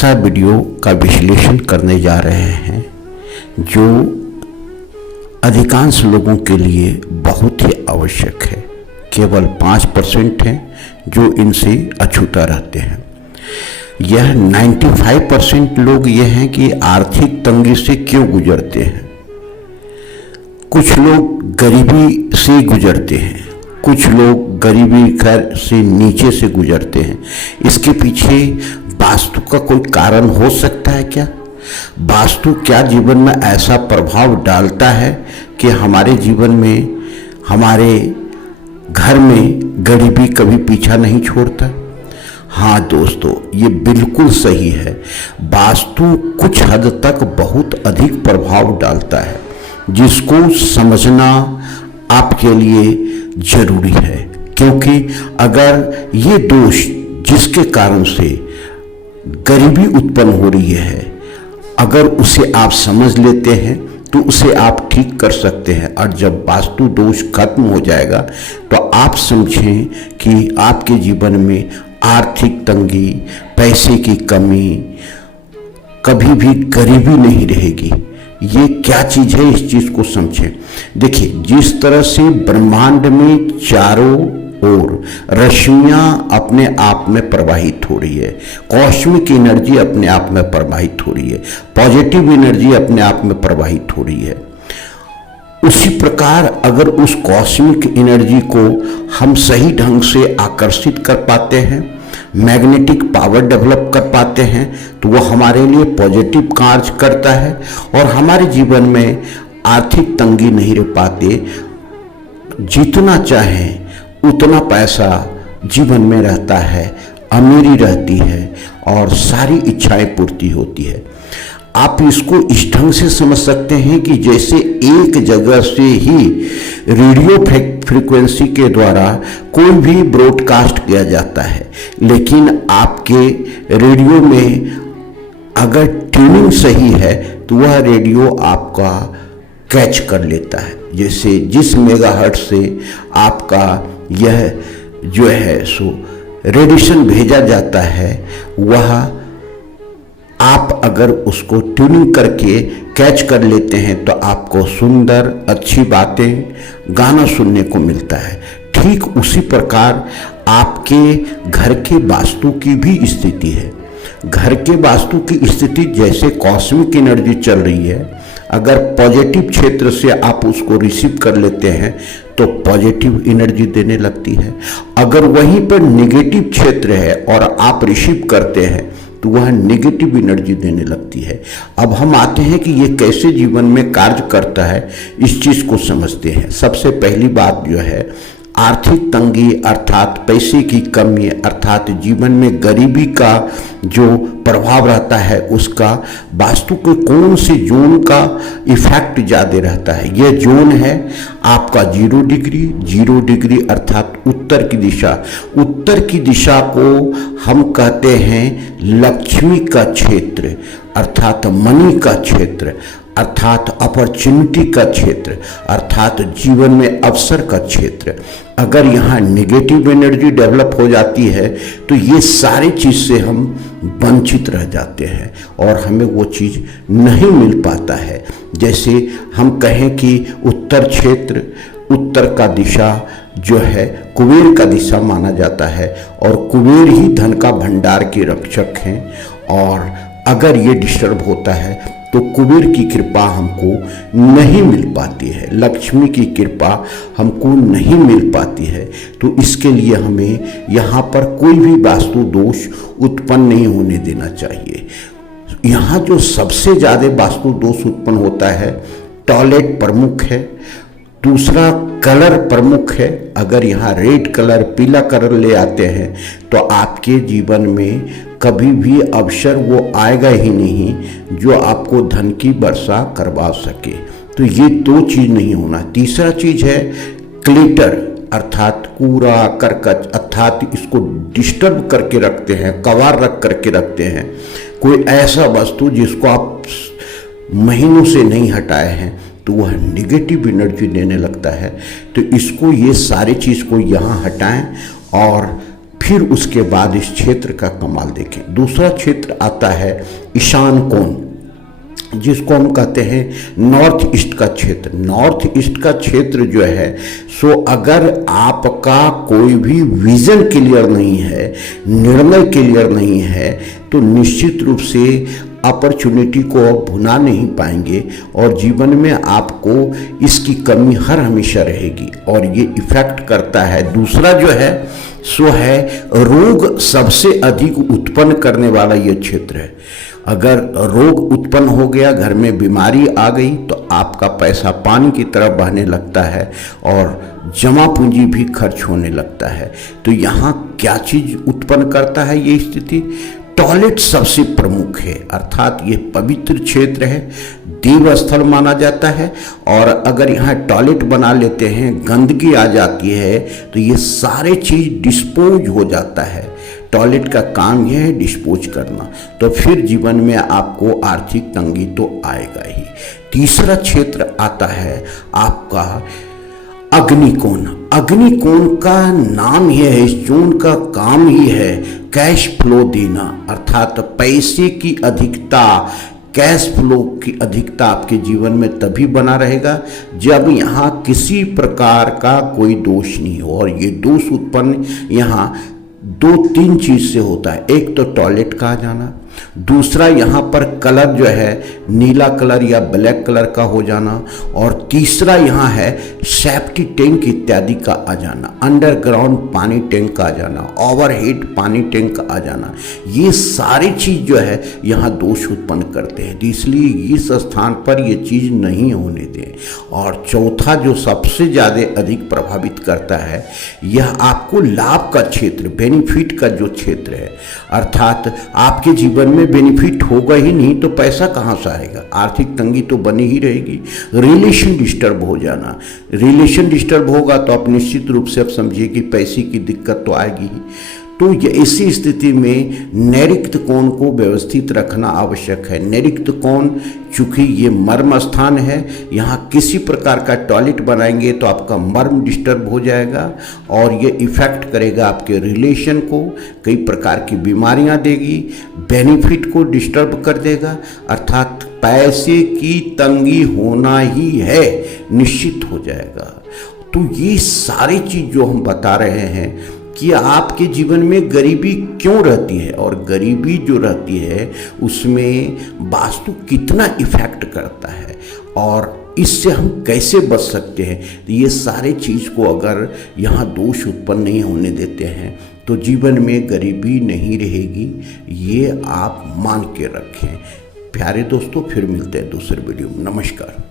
ऐसा वीडियो का विश्लेषण करने जा रहे हैं जो अधिकांश लोगों के लिए बहुत ही आवश्यक है। केवल 5% हैं जो इनसे अछूता रहते हैं। यह 95% लोग ये हैं कि आर्थिक तंगी से क्यों गुजरते हैं। कुछ लोग गरीबी से गुजरते हैं, कुछ लोग गरीबी घर से नीचे से गुजरते हैं। इसके पीछे वास्तु का कोई कारण हो सकता है क्या? वास्तु क्या जीवन में ऐसा प्रभाव डालता है कि हमारे जीवन में, हमारे घर में गरीबी कभी पीछा नहीं छोड़ता? हाँ दोस्तों, ये बिल्कुल सही है। वास्तु कुछ हद तक बहुत अधिक प्रभाव डालता है, जिसको समझना आपके लिए जरूरी है। क्योंकि अगर ये दोष जिसके कारण से गरीबी उत्पन्न हो रही है, अगर उसे आप समझ लेते हैं तो उसे आप ठीक कर सकते हैं। और जब वास्तु दोष खत्म हो जाएगा तो आप समझें कि आपके जीवन में आर्थिक तंगी, पैसे की कमी, कभी भी गरीबी नहीं रहेगी। ये क्या चीज़ है, इस चीज़ को समझें। देखिए, जिस तरह से ब्रह्मांड में चारों ओर रश्मियाँ अपने आप में प्रवाहित हो रही है, कॉस्मिक एनर्जी अपने आप में प्रवाहित हो रही है, पॉजिटिव एनर्जी अपने आप में प्रवाहित हो रही है, उसी प्रकार अगर उस कॉस्मिक एनर्जी को हम सही ढंग से आकर्षित कर पाते हैं, मैग्नेटिक पावर डेवलप कर पाते हैं, तो वह हमारे लिए पॉजिटिव कार्य करता है और हमारे जीवन में आर्थिक तंगी नहीं रह पाते। जितना चाहें उतना पैसा जीवन में रहता है, अमीरी रहती है और सारी इच्छाएं पूर्ति होती है। आप इसको इस ढंग से समझ सकते हैं कि जैसे एक जगह से ही रेडियो फ्रीक्वेंसी के द्वारा कोई भी ब्रॉडकास्ट किया जाता है, लेकिन आपके रेडियो में अगर ट्यूनिंग सही है तो वह रेडियो आपका कैच कर लेता है। जैसे जिस मेगाहर्ट्ज से आपका यह जो है सो रेडिएशन भेजा जाता है, वह आप अगर उसको ट्यूनिंग करके कैच कर लेते हैं तो आपको सुंदर अच्छी बातें, गाना सुनने को मिलता है। ठीक उसी प्रकार आपके घर के वास्तु की भी स्थिति है। घर के वास्तु की स्थिति जैसे कॉस्मिक एनर्जी चल रही है, अगर पॉजिटिव क्षेत्र से आप उसको रिसीव कर लेते हैं तो पॉजिटिव एनर्जी देने लगती है। अगर वहीं पर नेगेटिव क्षेत्र है और आप रिसीव करते हैं तो वह नेगेटिव एनर्जी देने लगती है। अब हम आते हैं कि ये कैसे जीवन में कार्य करता है, इस चीज़ को समझते हैं। सबसे पहली बात जो है, आर्थिक तंगी अर्थात पैसे की कमी अर्थात जीवन में गरीबी का जो प्रभाव रहता है, उसका वास्तु के कौन से जोन का इफेक्ट ज़्यादा रहता है। यह जोन है आपका 0 डिग्री, 0 डिग्री अर्थात उत्तर की दिशा। उत्तर की दिशा को हम कहते हैं लक्ष्मी का क्षेत्र अर्थात मनी का क्षेत्र अर्थात अपॉर्चुनिटी का क्षेत्र अर्थात जीवन में अवसर का क्षेत्र। अगर यहाँ नेगेटिव एनर्जी डेवलप हो जाती है तो ये सारी चीज़ से हम वंचित रह जाते हैं और हमें वो चीज़ नहीं मिल पाता है। जैसे हम कहें कि उत्तर क्षेत्र, उत्तर का दिशा जो है कुबेर का दिशा माना जाता है और कुबेर ही धन का भंडार के रक्षक हैं। और अगर ये डिस्टर्ब होता है तो कुबेर की कृपा हमको नहीं मिल पाती है, लक्ष्मी की कृपा हमको नहीं मिल पाती है। तो इसके लिए हमें यहाँ पर कोई भी वास्तु दोष उत्पन्न नहीं होने देना चाहिए। यहाँ जो सबसे ज़्यादा वास्तु दोष उत्पन्न होता है, टॉयलेट प्रमुख है, दूसरा कलर प्रमुख है। अगर यहाँ रेड कलर, पीला कलर ले आते हैं तो आपके जीवन में कभी भी अवसर वो आएगा ही नहीं जो आपको धन की वर्षा करवा सके। तो ये दो चीज़ नहीं होना। तीसरा चीज़ है क्लिटर अर्थात कूड़ा करकट अर्थात इसको डिस्टर्ब करके रखते हैं, कबाड़ रख करके रखते हैं। कोई ऐसा वस्तु जिसको आप महीनों से नहीं हटाए हैं तो वह निगेटिव एनर्जी देने लगता है। तो इसको, ये सारी चीज़ को यहाँ हटाएं और फिर उसके बाद इस क्षेत्र का कमाल देखें। दूसरा क्षेत्र आता है ईशान कोण, जिसको हम कहते हैं नॉर्थ ईस्ट का क्षेत्र। नॉर्थ ईस्ट का क्षेत्र जो है सो अगर आपका कोई भी विजन क्लियर नहीं है, निर्णय क्लियर नहीं है, तो निश्चित रूप से अपॉर्चुनिटी को आप भुना नहीं पाएंगे और जीवन में आपको इसकी कमी हर हमेशा रहेगी और ये इफेक्ट करता है। दूसरा जो है सो है रोग सबसे अधिक उत्पन्न करने वाला ये क्षेत्र है। अगर रोग उत्पन्न हो गया, घर में बीमारी आ गई, तो आपका पैसा पानी की तरह बहने लगता है और जमा पूंजी भी खर्च होने लगता है। तो यहाँ क्या चीज उत्पन्न करता है ये स्थिति? टॉयलेट सबसे प्रमुख है, अर्थात ये पवित्र क्षेत्र है, देव स्थल माना जाता है। और अगर यहाँ टॉयलेट बना लेते हैं, गंदगी आ जाती है, तो ये सारे चीज डिस्पोज हो जाता है। टॉयलेट का काम यह है डिस्पोज करना, तो फिर जीवन में आपको आर्थिक तंगी तो आएगा ही। तीसरा क्षेत्र आता है आपका अग्निकोण। अग्निकोण का नाम ही है, इस जोन का काम ही है कैश फ्लो देना, अर्थात पैसे की अधिकता, कैश फ्लो की अधिकता आपके जीवन में तभी बना रहेगा जब यहाँ किसी प्रकार का कोई दोष नहीं हो। और ये दोष उत्पन्न यहाँ 2-3 चीज से होता है। एक तो टॉयलेट का आ जाना, दूसरा यहाँ पर कलर जो है नीला कलर या ब्लैक कलर का हो जाना, और तीसरा यहाँ है सेफ्टी टैंक इत्यादि का आ जाना, अंडरग्राउंड पानी टैंक का आ जाना, ओवरहेड पानी टैंक का आ जाना। ये सारी चीज जो है यहाँ दोष उत्पन्न करते हैं, इसलिए इस स्थान पर ये चीज नहीं होने दें। और चौथा जो सबसे ज़्यादा अधिक प्रभावित करता है, यह आपको लाभ का क्षेत्र, बेनिफिट का जो क्षेत्र है, अर्थात आपके जीवन में बेनिफिट होगा ही नहीं तो पैसा कहाँ से आएगा, आर्थिक तंगी तो बनी ही रहेगी। रिलेशन डिस्टर्ब हो जाना, रिलेशन डिस्टर्ब होगा तो आप निश्चित रूप से आप समझिए कि पैसे की दिक्कत तो आएगी ही। तो ऐसी स्थिति में नैऋत्य कोण को व्यवस्थित रखना आवश्यक है। नैऋत्य कोण चूंकि ये मर्म स्थान है, यहाँ किसी प्रकार का टॉयलेट बनाएंगे तो आपका मर्म डिस्टर्ब हो जाएगा और ये इफेक्ट करेगा आपके रिलेशन को, कई प्रकार की बीमारियाँ देगी, बेनिफिट को डिस्टर्ब कर देगा, अर्थात पैसे की तंगी होना ही है, निश्चित हो जाएगा। तो ये सारी चीज़ जो हम बता रहे हैं कि आपके जीवन में गरीबी क्यों रहती है और गरीबी जो रहती है उसमें वास्तु कितना इफेक्ट करता है और इससे हम कैसे बच सकते हैं, तो ये सारे चीज़ को अगर यहाँ दोष उत्पन्न नहीं होने देते हैं तो जीवन में गरीबी नहीं रहेगी, ये आप मान के रखें। प्यारे दोस्तों, फिर मिलते हैं दूसरे वीडियो में। नमस्कार।